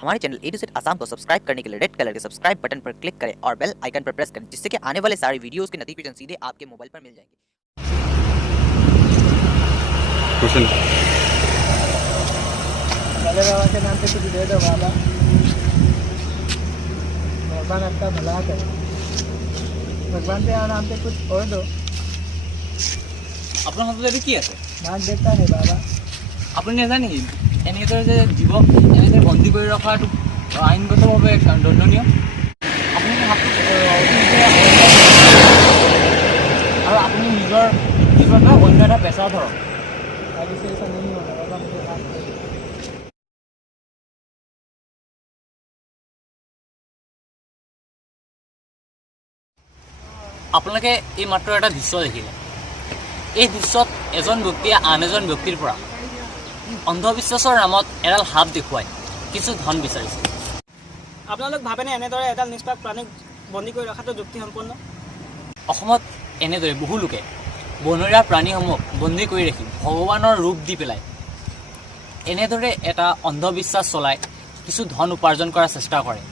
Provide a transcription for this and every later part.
हमारे channel A to Z Assam को subscribe करने के लिए रेड कलर के सब्सक्राइब बटन पर क्लिक करें और बेल आइकन पर प्रेस करें, जिससे कि आने वाले सारे वीडियोस के नोटिफिकेशन सीधे आपके मोबाइल पर मिल जाएंगे। क्वेश्चन भले बाबा के नाम पे कुछ दे दो बाबा, भगवान आपका भला करे। भगवान के नाम पे कुछ और दो। আপোনাৰ হাতত কি আছে? नाक देता है बाबा। আপুনি নাজানে নেকি এনেদৰে যে জীৱক এনেদৰে বন্দী কৰি ৰখাটো আইনগতভাৱে দণ্ডনীয়। আপুনি হাতটো আৰু আপুনি নিজৰ জীৱনত অন্য এটা পেচা ধৰক। आगे से ऐसा नहीं होगा बाबा, मुझे माफ कर दो। আপোনালোকে এই মাত্ৰ এটা দৃশ্য দেখিলে। এই দৃশ্যত এজন ব্যক্তিয়ে আন এজন ব্যক্তিৰ পৰা অন্ধবিশ্বাসৰ নামত এডাল সাপ দেখুৱাই কিছু ধন বিচাৰিছে। আপোনালোক ভাবেনে এনেদৰে এডাল নিষ্পাপ প্ৰাণীক বন্দী কৰি ৰখাটো যুক্তিসম্পন্ন? অসমত এনেদৰে বহু লোকে বনৰীয়া প্ৰাণীসমূহক বন্দী কৰি ৰাখি ভগৱানৰ ৰূপ দি পেলাই এনেদৰে এটা অন্ধবিশ্বাস চলাই কিছু ধন উপাৰ্জন কৰাৰ চেষ্টা কৰে।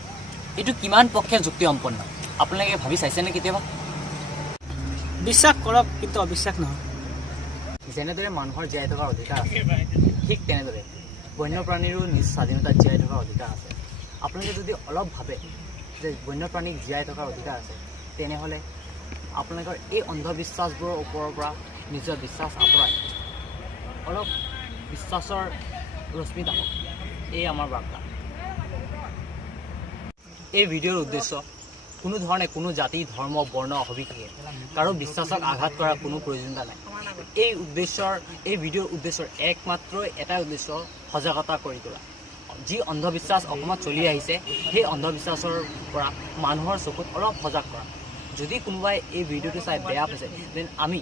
এইটো কিমান পক্ষে যুক্তিসম্পন্ন আপোনালোকে ভাবি চাইছেনে কেতিয়াবা? বিশ্বাস কৰক, কিন্তু অবিশ্বাস নহয়। যেনেদৰে মানুহৰ জীয়াই থকাৰ অধিকাৰ আছে, ঠিক তেনেদৰে বন্যপ্ৰাণীৰো নিজ স্বাধীনতাত জীয়াই থকাৰ অধিকাৰ আছে। আপোনালোকে যদি অলপ ভাবে যে বন্যপ্ৰাণীক জীয়াই থকাৰ অধিকাৰ আছে, তেনেহ'লে আপোনালোকৰ এই অন্ধবিশ্বাসবোৰৰ ওপৰৰ পৰা নিজৰ বিশ্বাস আঁতৰাই অলপ বিশ্বাসৰ ৰশ্মি থাকক। এই আমাৰ বাৰ্তা। এই ভিডিঅ'ৰ উদ্দেশ্য কোনো ধৰণে কোনো জাতি ধৰ্ম বৰ্ণ অসবিশেষে কাৰো বিশ্বাসক আঘাত কৰাৰ কোনো প্ৰয়োজনীয়তা নাই। এই ভিডিঅ'ৰ উদ্দেশ্যৰ একমাত্ৰ এটাই উদ্দেশ্য সজাগতা কৰি তোলা। যি অন্ধবিশ্বাস অসমত চলি আহিছে, সেই অন্ধবিশ্বাসৰ পৰা মানুহৰ চকুত অলপ সজাগ কৰা। যদি কোনোবাই এই ভিডিঅ'টো চাই বেয়া পাইছে, দেন আমি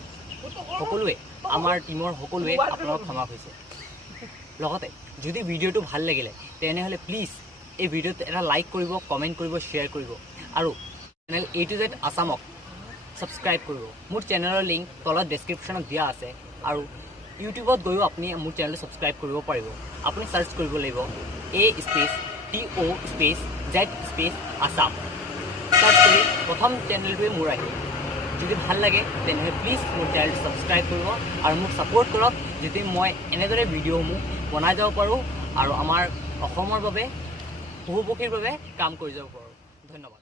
সকলোৱে আমাৰ টীমৰ সকলোৱে আপোনালোকক ক্ষমা কৰিছে। লগতে যদি ভিডিঅ'টো ভাল লাগিলে তেনেহ'লে প্লিজ এই ভিডিঅ'ত এটা লাইক কৰিব, কমেণ্ট কৰিব, শ্বেয়াৰ কৰিব আৰু চেনেল A to Z আসামক ছাবস্ক্ৰাইব কৰিব। মোৰ চেনেলৰ লিংক তলত ডেছক্ৰিপশ্যনত দিয়া আছে আৰু ইউটিউবত গৈও আপুনি মোৰ চেনেলটো ছাবস্ক্ৰাইব কৰিব পাৰিব। আপুনি চাৰ্চ কৰিব লাগিব A_TO_Z আসাম। চাৰ্চ কৰি প্ৰথম চেনেলটোৱে মোৰ আহিব। যদি ভাল লাগে তেনেহ'লে প্লিজ মোৰ চেনেলটো ছাবস্ক্ৰাইব কৰিব আৰু মোক ছাপোৰ্ট কৰক, যাতে মই এনেদৰে ভিডিঅ'সমূহ বনাই যাব পাৰোঁ আৰু আমাৰ অসমৰ বাবে পশু পক্ষীৰ বাবে কাম কৰি যাব পাৰোঁ। ধন্যবাদ।